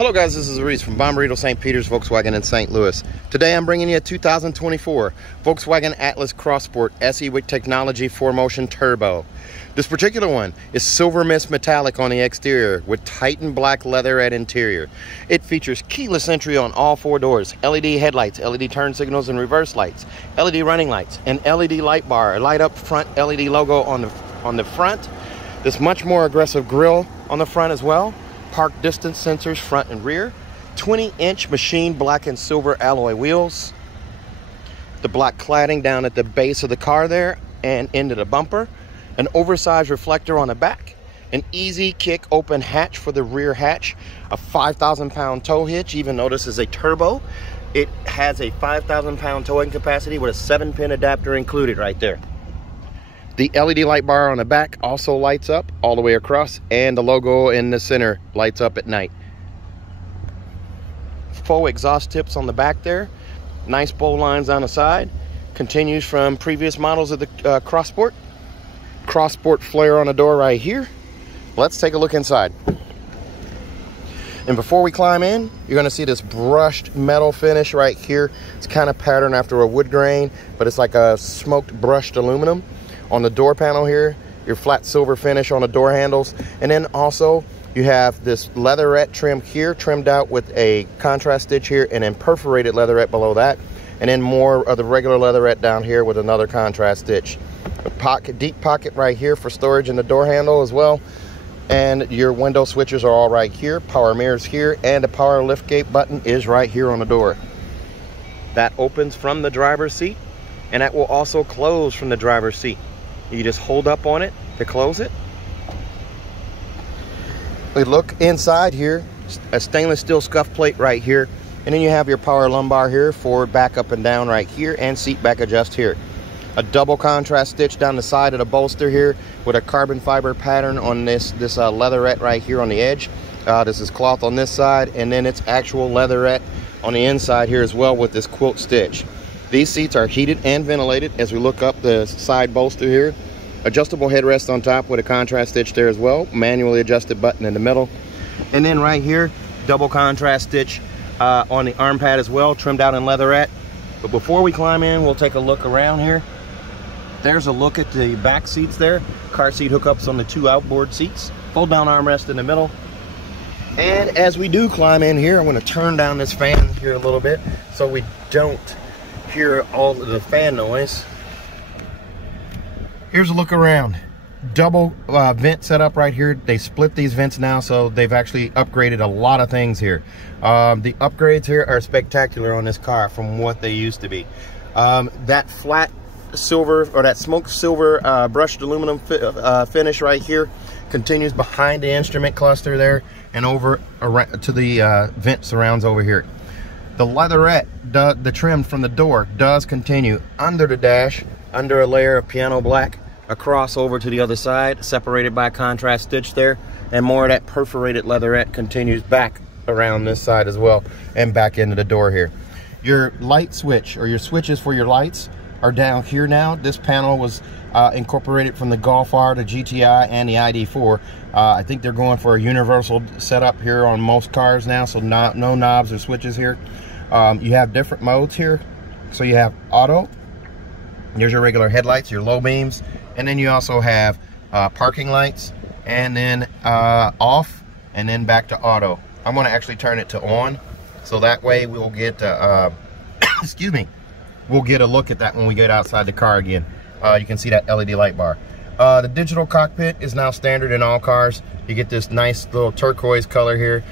Hello guys, this is Reese from Bomberito St. Peter's Volkswagen in St. Louis. Today I'm bringing you a 2024 Volkswagen Atlas Crossport SE with technology 4Motion Turbo. This particular one is silver mist metallic on the exterior with Titan black leatherette interior. It features keyless entry on all four doors, LED headlights, LED turn signals and reverse lights, LED running lights, an LED light bar, a light up front LED logo on the front. This much more aggressive grille on the front as well. Park distance sensors front and rear, 20-inch machined black and silver alloy wheels, the black cladding down at the base of the car there and into the bumper, an oversized reflector on the back, an easy kick open hatch for the rear hatch, a 5,000-pound tow hitch. Even though this is a turbo, it has a 5,000-pound towing capacity with a 7-pin adapter included right there. The LED light bar on the back also lights up all the way across, and the logo in the center lights up at night. Faux exhaust tips on the back there. Nice bowl lines on the side. Continues from previous models of the Crossport. Crossport flare on the door right here. Let's take a look inside. And before we climb in, you're going to see this brushed metal finish right here. It's kind of patterned after a wood grain, but it's like a smoked brushed aluminum. On the door panel here, your flat silver finish on the door handles. And then also you have this leatherette trim here, trimmed out with a contrast stitch here, and then perforated leatherette below that. And then more of the regular leatherette down here with another contrast stitch. A pocket, deep pocket right here for storage in the door handle as well. And your window switches are all right here, power mirrors here, and the power liftgate button is right here on the door. That opens from the driver's seat, and that will also close from the driver's seat. You just hold up on it to close it. We look inside here, a stainless steel scuff plate right here, and then you have your power lumbar here, forward, back, up, and down right here, and seat back adjust here. A double contrast stitch down the side of the bolster here with a carbon fiber pattern on this leatherette right here on the edge. This is cloth on this side, and then it's actual leatherette on the inside here as well with this quilt stitch. These seats are heated and ventilated as we look up the side bolster here. Adjustable headrest on top with a contrast stitch there as well. Manually adjusted button in the middle. And then right here, double contrast stitch on the arm pad as well, trimmed out in leatherette. But before we climb in, we'll take a look around here. There's a look at the back seats there. Car seat hookups on the two outboard seats. Fold down armrest in the middle. And as we do climb in here, I'm going to turn down this fan here a little bit so we don't hear all of the fan noise. Here's a look around. Double vent setup right here. They split these vents now, so they've actually upgraded a lot of things here. The upgrades here are spectacular on this car from what they used to be. That flat silver, or that smoked silver brushed aluminum finish right here continues behind the instrument cluster there and over around to the vent surrounds over here. The leatherette, the trim from the door does continue under the dash, under a layer of piano black, across over to the other side, separated by a contrast stitch there, and more of that perforated leatherette continues back around this side as well and back into the door here. Your light switch, or your switches for your lights, are down here now. This panel was incorporated from the Golf R, the GTI, and the ID4. I think they're going for a universal setup here on most cars now, so no knobs or switches here. You have different modes here. So you have auto, there's your regular headlights, your low beams, and then you also have parking lights, and then off, and then back to auto. I'm going to actually turn it to on, so that way we'll get excuse me, we'll get a look at that when we get outside the car again. You can see that LED light bar. The digital cockpit is now standard in all cars. You get this nice little turquoise color here.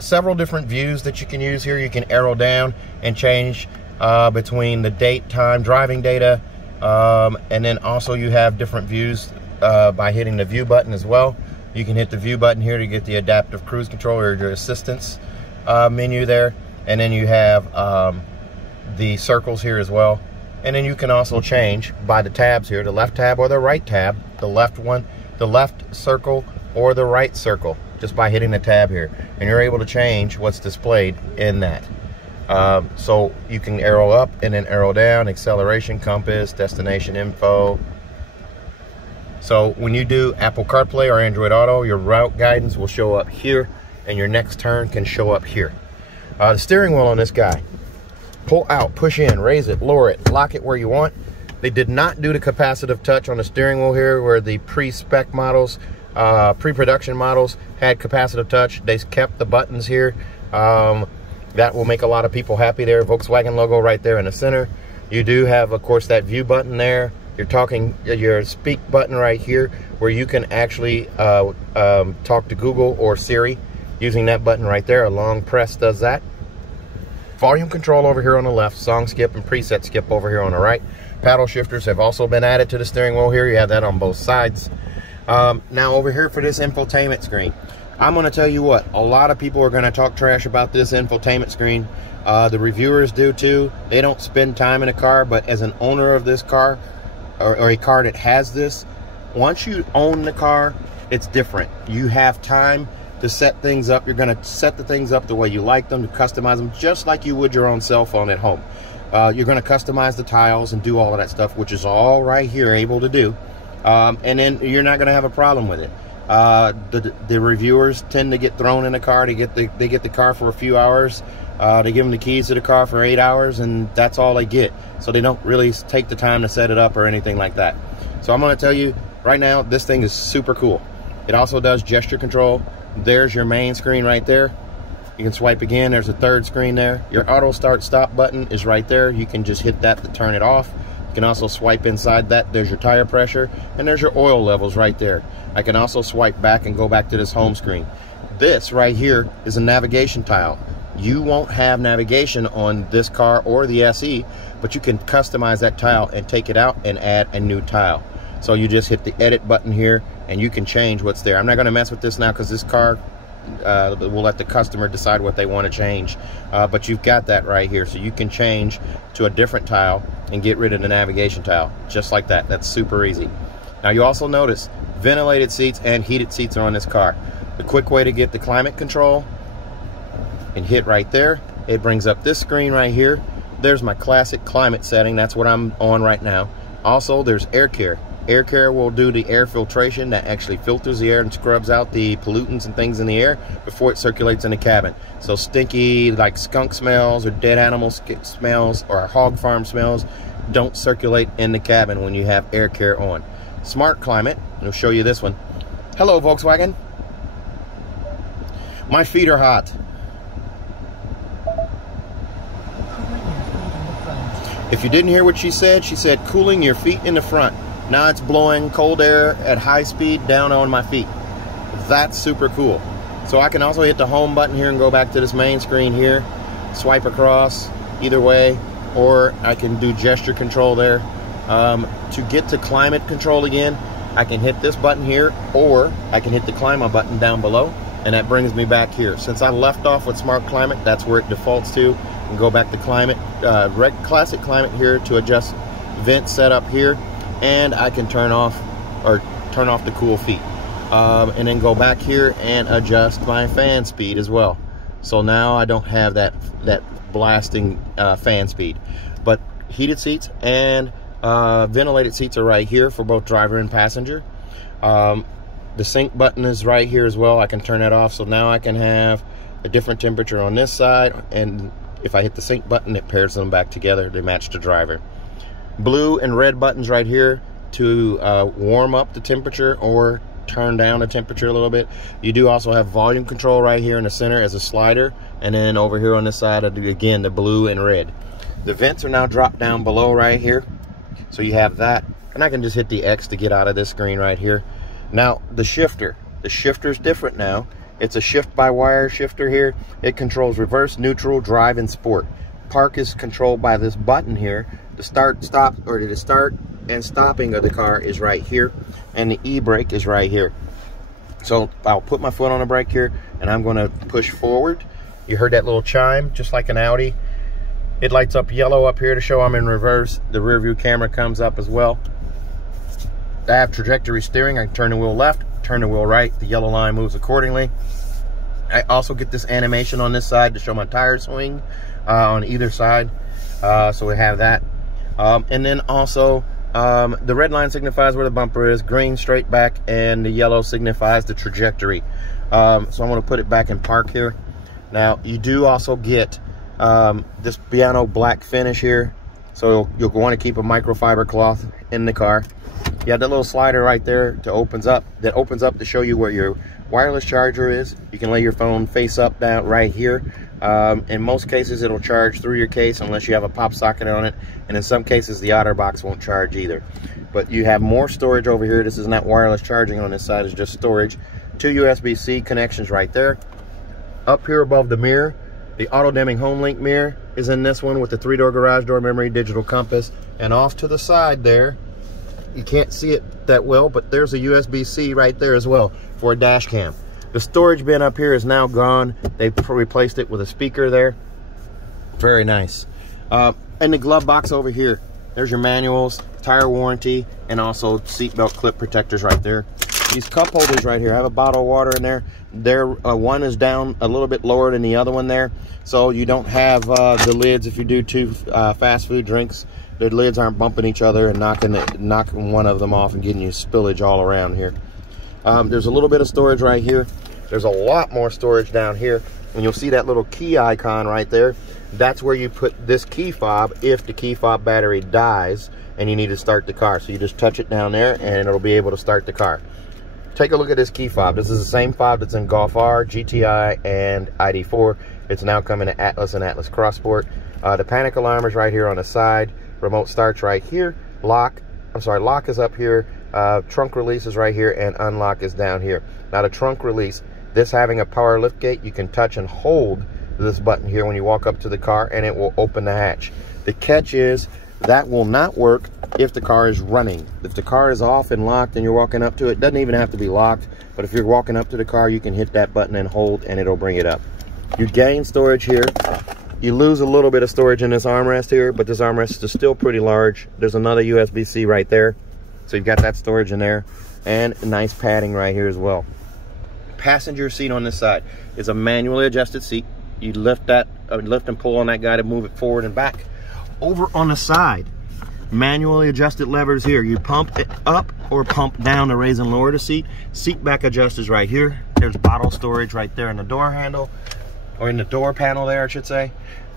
Several different views that you can use here. You can arrow down and change between the date, time, driving data, and then also you have different views by hitting the view button as well. You can hit the view button here to get the adaptive cruise control or your assistance menu there, and then you have the circles here as well. And then you can also change by the tabs here, the left tab or the right tab, the left one, the left circle or the right circle, just by hitting the tab here, and you're able to change what's displayed in that. So you can arrow up and then arrow down, acceleration, compass, destination info. So when you do Apple CarPlay or Android Auto, your route guidance will show up here and your next turn can show up here. The steering wheel on this guy, pull out, push in, raise it, lower it, lock it where you want. They did not do the capacitive touch on the steering wheel here, where the pre-spec models, pre-production models had capacitive touch. They kept the buttons here. That will make a lot of people happy there. Volkswagen logo right there in the center. You do have, of course, that view button there. Your speak button right here, where you can actually talk to Google or Siri using that button right there. A long press does that. Volume control over here on the left, song skip and preset skip over here on the right. Paddle shifters have also been added to the steering wheel here. You have that on both sides. Now over here for this infotainment screen, I'm going to tell you what, a lot of people are going to talk trash about this infotainment screen. The reviewers do too. They don't spend time in a car, but as an owner of this car, or a car that has this, once you own the car, it's different. You have time to set things up. You're going to set the things up the way you like them, to customize them just like you would your own cell phone at home. You're going to customize the tiles and do all of that stuff, which is all right here able to do. And then you're not going to have a problem with it. The reviewers tend to get thrown in the car. They get the car for a few hours. They give them the keys to the car for 8 hours, and that's all they get. So they don't really take the time to set it up or anything like that. So I'm going to tell you right now, this thing is super cool. It also does gesture control. There's your main screen right there. You can swipe again. There's a third screen there. Your auto start stop button is right there. You can just hit that to turn it off. You can also swipe inside that. There's your tire pressure, and there's your oil levels right there. I can also swipe back and go back to this home screen. This right here is a navigation tile. You won't have navigation on this car or the SE, but you can customize that tile and take it out and add a new tile. So you just hit the edit button here and you can change what's there. I'm not going to mess with this now because this car will let the customer decide what they want to change. But you've got that right here, so you can change to a different tile and get rid of the navigation tile just like that. That's super easy. Now you also notice ventilated seats and heated seats are on this car. The quick way to get the climate control, and hit right there. It brings up this screen right here. There's my classic climate setting. That's what I'm on right now. Also, there's air care. Air care will do the air filtration that actually filters the air and scrubs out the pollutants and things in the air before it circulates in the cabin. So stinky, like skunk smells or dead animal smells or hog farm smells don't circulate in the cabin when you have air care on. Smart climate, I'll show you this one. Hello, Volkswagen. My feet are hot. If you didn't hear what she said cooling your feet in the front. Now it's blowing cold air at high speed down on my feet. That's super cool. So I can also hit the home button here and go back to this main screen here, swipe across either way, or I can do gesture control there. To get to climate control again, I can hit this button here, or I can hit the climate button down below, and that brings me back here. Since I left off with smart climate, that's where it defaults to. And go back to climate, classic climate here to adjust vent setup here, and I can turn off the cool feet, and then go back here and adjust my fan speed as well. So now I don't have that blasting fan speed, but heated seats and ventilated seats are right here for both driver and passenger. The sync button is right here as well. I can turn that off, so now I can have a different temperature on this side, and if I hit the sync button, it pairs them back together. They match the driver. Blue and red buttons right here to warm up the temperature or turn down the temperature a little bit. You do also have volume control right here in the center as a slider, and then over here on this side, again, the blue and red. The vents are now dropped down below right here, so you have that, and I can just hit the X to get out of this screen right here. Now the shifter's different now. It's a shift-by-wire shifter here. It controls reverse, neutral, drive, and sport. Park is controlled by this button here. The start and stopping of the car is right here, and the e-brake is right here. So I'll put my foot on the brake here, and I'm going to push forward. You heard that little chime, just like an Audi. It lights up yellow up here to show I'm in reverse. The rear view camera comes up as well. I have trajectory steering. I can turn the wheel left, turn the wheel right. The yellow line moves accordingly. I also get this animation on this side to show my tire swing on either side. So we have that. And then also the red line signifies where the bumper is, green straight back, and the yellow signifies the trajectory. So I'm going to put it back in park here. Now you do also get this piano black finish here, so you'll want to keep a microfiber cloth in the car. You have that little slider right there that opens up to show you where your wireless charger is. You can lay your phone face up down right here. In most cases it'll charge through your case unless you have a pop socket on it, and in some cases the OtterBox won't charge either. But you have more storage over here. This is not wireless charging on this side, it's just storage. 2 USB-C connections right there. Up here above the mirror, the auto dimming home link mirror is in this one with the 3-door garage door memory, digital compass, and off to the side there, you can't see it that well, but there's a USB-C right there as well for a dash cam. The storage bin up here is now gone. They replaced it with a speaker there. Very nice. In the glove box over here, there's your manuals, tire warranty, and also seatbelt clip protectors right there. These cup holders right here, I have a bottle of water in there. One is down a little bit lower than the other one there, so you don't have the lids if you do 2 fast food drinks. The lids aren't bumping each other and knocking one of them off and getting you spillage all around here. There's a little bit of storage right here. There's a lot more storage down here, and you'll see that little key icon right there. That's where you put this key fob if the key fob battery dies and you need to start the car. So you just touch it down there and it'll be able to start the car. Take a look at this key fob. This is the same fob that's in Golf R, GTI, and ID4. It's now coming to Atlas and Atlas Cross Sport. The panic alarm is right here on the side. Remote starts right here. Lock is up here. Trunk release is right here, and unlock is down here. Now the trunk release, this having a power lift gate, you can touch and hold this button here when you walk up to the car, and it will open the hatch. The catch is that will not work if the car is running. If the car is off and locked and you're walking up to it, doesn't even have to be locked, but if you're walking up to the car, you can hit that button and hold, and it'll bring it up. You gain storage here. You lose a little bit of storage in this armrest here, but this armrest is still pretty large. There's another USB-C right there, so you've got that storage in there, and a nice padding right here as well. Passenger seat on this side is a manually adjusted seat. You lift and pull on that guy to move it forward and back. Over on the side, manually adjusted levers here. You pump it up or pump down to raise and lower the seat. Seat back adjusters right here. There's bottle storage right there in the door handle, or in the door panel there, I should say.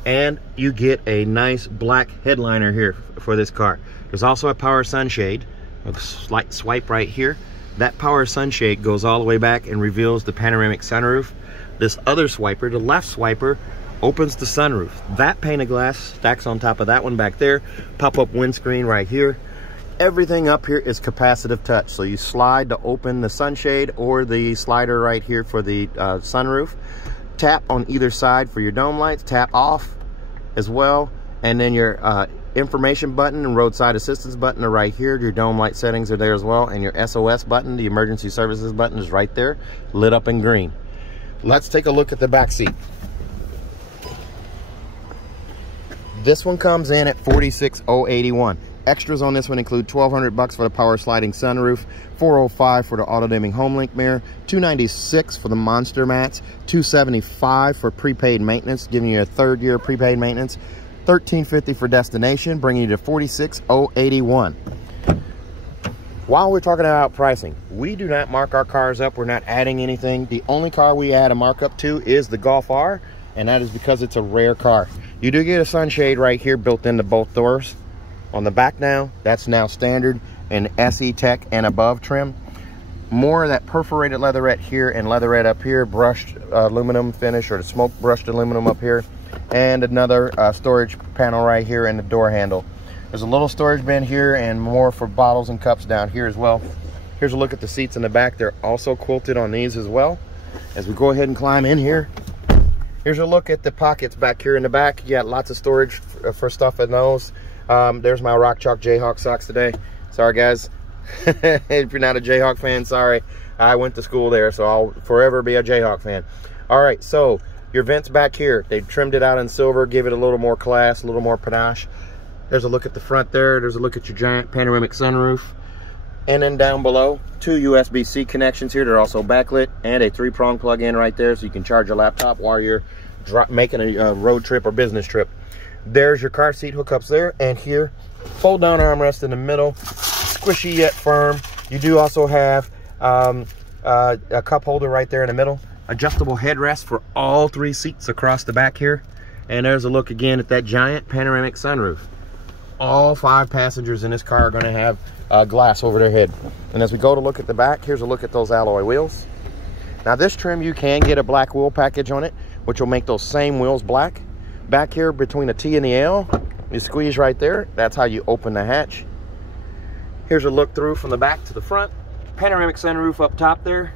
And you get a nice black headliner here for this car. There's also a power sunshade, a slight swipe right here. That power sunshade goes all the way back and reveals the panoramic sunroof. This other swiper, the left swiper, opens the sunroof. That pane of glass stacks on top of that one back there. Pop-up windscreen right here. Everything up here is capacitive touch, so you slide to open the sunshade or the slider right here for the sunroof. Tap on either side for your dome lights. Tap off as well, and then your information button and roadside assistance button are right here. Your dome light settings are there as well, and your SOS button, the emergency services button, is right there, lit up in green. Let's take a look at the back seat. This one comes in at $46,081. Extras on this one include $1,200 for the power sliding sunroof, $405 for the auto dimming home link mirror, $296 for the monster mats, $275 for prepaid maintenance, giving you a 3rd year prepaid maintenance, $1,350 for destination, bringing you to $46,081. While we're talking about pricing, we do not mark our cars up. We're not adding anything. The only car we add a markup to is the Golf R, and that is because it's a rare car. You do get a sunshade right here built into both doors. On the back now, that's now standard in SE Tech and above trim. More of that perforated leatherette here and leatherette up here, brushed aluminum finish, or the smoke brushed aluminum up here, and another storage panel right here in the door handle. There's a little storage bin here and more for bottles and cups down here as well. Here's a look at the seats in the back. They're also quilted on these as well. As we go ahead and climb in here, here's a look at the pockets back here in the back. You got lots of storage for stuff in those. There's my Rock Chalk Jayhawk socks today. Sorry guys, if you're not a Jayhawk fan, sorry. I went to school there, so I'll forever be a Jayhawk fan. All right, so your vents back here, they trimmed it out in silver, give it a little more class, a little more panache. There's a look at the front there. There's a look at your giant panoramic sunroof. And then down below, 2 USB-C connections here. They're also backlit, and a 3-prong plug-in right there, so you can charge your laptop while you're making a road trip or business trip. There's your car seat hookups there, and here, fold-down armrest in the middle, squishy yet firm. You do also have A cup holder right there in the middle. Adjustable headrest for all 3 seats across the back here. And there's a look again at that giant panoramic sunroof. All 5 passengers in this car are going to have glass over their head. And as we go to look at the back, here's a look at those alloy wheels. Now this trim, you can get a black wheel package on it, which will make those same wheels black. Back here between the T and the L, you squeeze right there. That's how you open the hatch. Here's a look through from the back to the front. Panoramic sunroof up top there.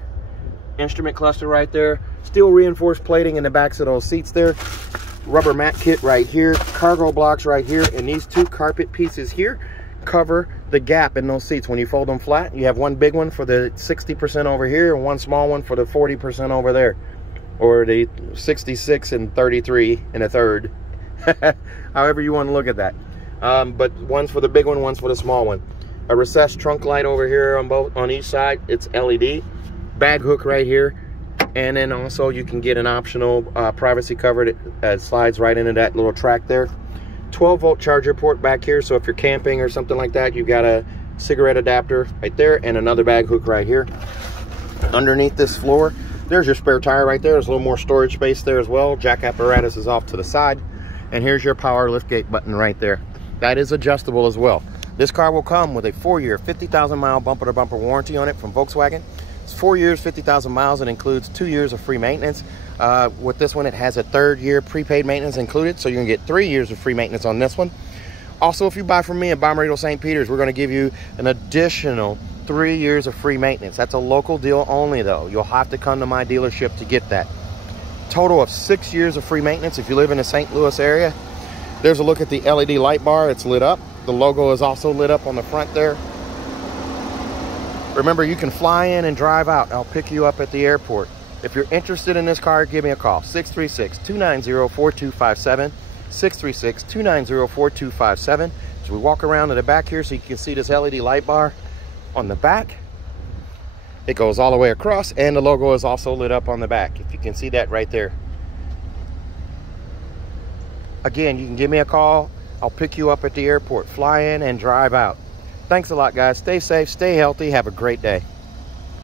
Instrument cluster right there. Steel reinforced plating in the backs of those seats there. Rubber mat kit right here. Cargo blocks right here. And these 2 carpet pieces here cover the gap in those seats. When you fold them flat, you have one big one for the 60% over here and one small one for the 40% over there. Or the 66 and 33 and a third. However you want to look at that. But one's for the big one, one's for the small one. A recessed trunk light over here on each side. It's LED. Bag hook right here. And then also you can get an optional privacy cover that slides right into that little track there. 12-volt charger port back here, so if you're camping or something like that, you've got a cigarette adapter right there and another bag hook right here. Underneath this floor, there's your spare tire right there. There's a little more storage space there as well. Jack apparatus is off to the side. And here's your power liftgate button right there. That is adjustable as well. This car will come with a 4-year, 50,000-mile bumper-to-bumper warranty on it from Volkswagen. It's 4 years, 50,000 miles. It includes 2 years of free maintenance. With this one, it has a 3rd year prepaid maintenance included, so you're gonna get 3 years of free maintenance on this one. Also, if you buy from me at Bommarito St. Peter's, we're gonna give you an additional 3 years of free maintenance. That's a local deal only though. You'll have to come to my dealership to get that. Total of 6 years of free maintenance if you live in the St. Louis area. There's a look at the LED light bar. It's lit up. The logo is also lit up on the front there. Remember, you can fly in and drive out. I'll pick you up at the airport. If you're interested in this car, give me a call. 636-290-4257. 636-290-4257. As we walk around to the back here so you can see this LED light bar on the back. It goes all the way across, and the logo is also lit up on the back, if you can see that right there. Again, you can give me a call. I'll pick you up at the airport. Fly in and drive out. Thanks a lot, guys. Stay safe, stay healthy, have a great day.